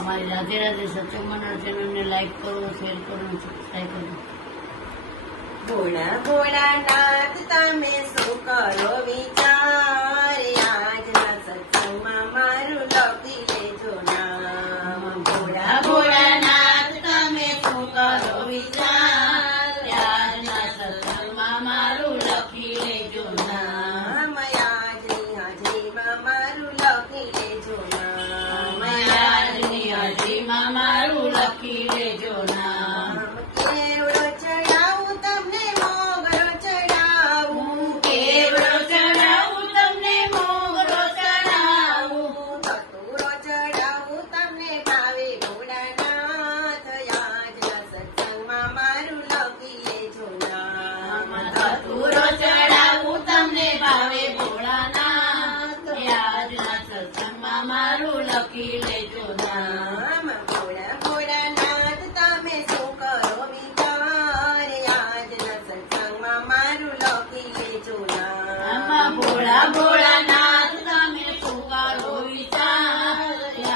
અમારી રાધે રાધે સત્સંગ મંડળ ચેનલને લાઈક કરો, શેર કરો, સબસ્ક્રાઈબ કરો. ભોળા ભોળાનાથ તમે શું કરો વિચાર, આજના સત્સંગમાં મારું લખી લેજો નામ. ભોળા ભોળાનાથ તમે શું કરો વિચાર, આજના સત્સંગમાં મારું લખી લેજો નામ. આજની હાજરીમાં મારું લખી લેજો નામ. આજની હાજરીમાં મારું લખી લેજો નામ. કેવડો ચડાવું તમને મોગરો ચડાવું, કેવડો ચડાવું તમને મોગરો ચડાવું, ધતૂરો ચડાવું તમને ભાવે ભોળાનાથ, આજના સત્સંગમાં મારું લખી લેજો નામ. ધતૂરો ચડાવું તમને ભાવે ભોળાનાથ, આજના સત્સંગમાં મારું લખી લેજો નામ. ભોળા ભોળાનાથ તમે શું કરો વિચાર, આજના સત્સંગમાં મારું લખી લેજો નામ. ભોળા ભોળાનાથ તમે શું કરો વિચાર,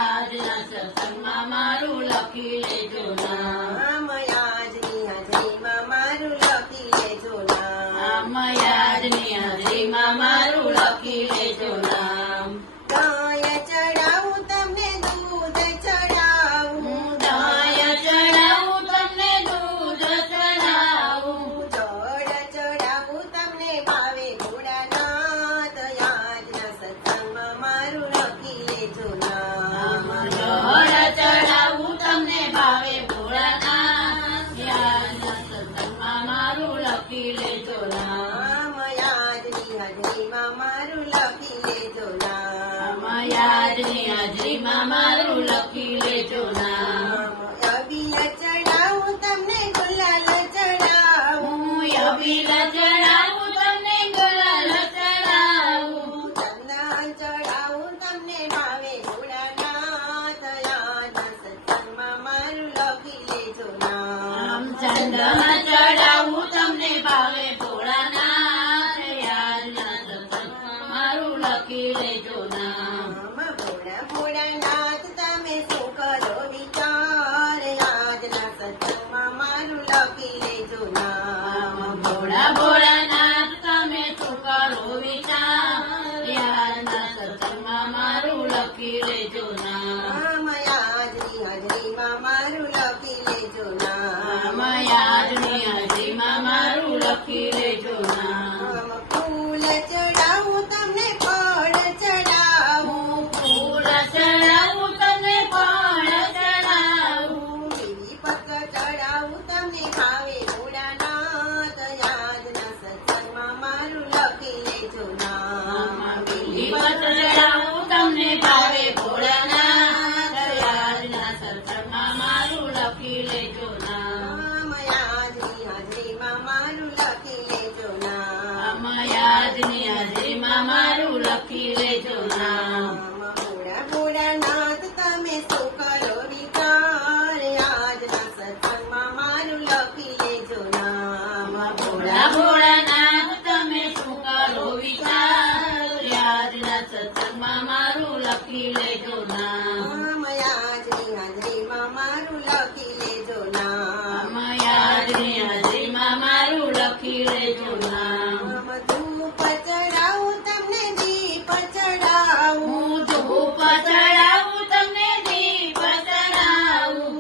આજના સત્સંગમાં મારું લખી લેજો નામ. આજની હાજરીમાં મારું લખી લેજો નામ. આજની હાજરીમાં મારું લખી લેજો નામ. ગાય ચડાવું તમને દૂધ ચડાવું, ગાય ચડાવું તમને દૂધ ચડાવું, જળ ચડાવું તમને ભાવે ભોળાનાથ, આજના સત્સંગમાં મારું લખી લેજો નામ. જળ ચડાવું તમને ભાવે ભોળાનાથ, આજના સત્સંગમાં મારું લખી લેજો નામ. આજની હાજરીમાં મારું લખી લેજો નામ. આજની હાજરીમાં મારું લખી લેજો નામ. અબીલ ચડાવું તમને ગુલાલ ચડાવું, અબીલ ચડાવું તમને ગુલાલ ચડાવું, ચંદન ચડાવું તમને ભાવે ભોળાનાથ, આજના સત્સંગમાં મારું લખી લેજો નામ. ચંદન ચડાવું તમને ભાવે ભોળાનાથ, આજના સત્સંગમાં મારું લખી લેજો નામ. ભોળા ભોળાનાથ તમે શું કરો વિચાર, આજના સત્સંગમાં મારું લખી લેજો નામ. ભોળા ભોળાનાથ તમે શું કરો વિચાર, આજના સત્સંગમાં મારું લખી લેજો નામ. આજની હાજરીમાં મારું લખી લેજો નામ. આજની હાજરીમાં મારું લખી લેજો નામ. ફૂલ ચડાવું તમને ફળ ચડાવું, ફૂલ ચડાવું તમને ફળ ચડાવું, બીજી પત્ર ચડાવું તમને ભાવે ભોળાનાથ, આજના સત્સંગમાં મારું લખી લેજો નામ. બીજી પત્ર ચડાવું તમને ભાવે ભોળાનાથ, આજના સત્સંગમાં મારું લખી લેજો નામ. આજની હાજરીમાં મારું લખી લેજો નામ. આજની હાજરીમાં મારું લખી લેજો નામ. ભોળા ભોળાનાથ તમે શું કરો વિચાર, આજના સત્સંગમાં મારું લખી લેજો નામ. ભોળા ભોળાનાથ તમે શું કરો વિચાર, આજના સત્સંગમાં મારું લખી લેજો નામ. આજની હાજરીમાં મારું લખી લેજો નામ. આજની હાજરીમાં મારું લખી લેજો નામ. ધૂપ ચડાવું તમને દીપ ચડાવું, ધૂપ ચડાવું તમને દીપ ચડાવું,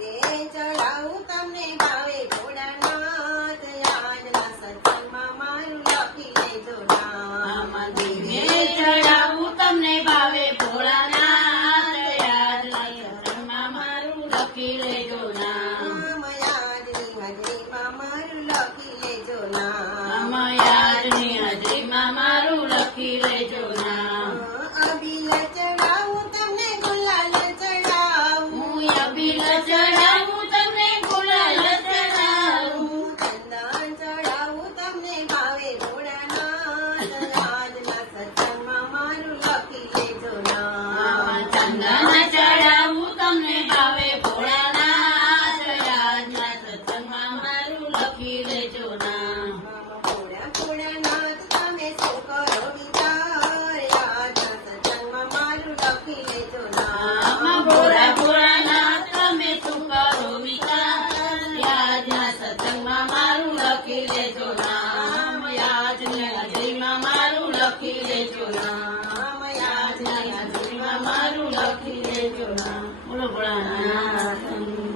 ધીરે ચડાવું તમને ભાવે ભોળાનાથ, આજના સત્સંગમાં મારું લખી લેજો નામ. ધીરે ચડાવું તમને ભાવે ભોળાનાથ, લેજો નામ આજના જીવનમાં મારું લખી લેજો નામ બોલો ભોળાનાથ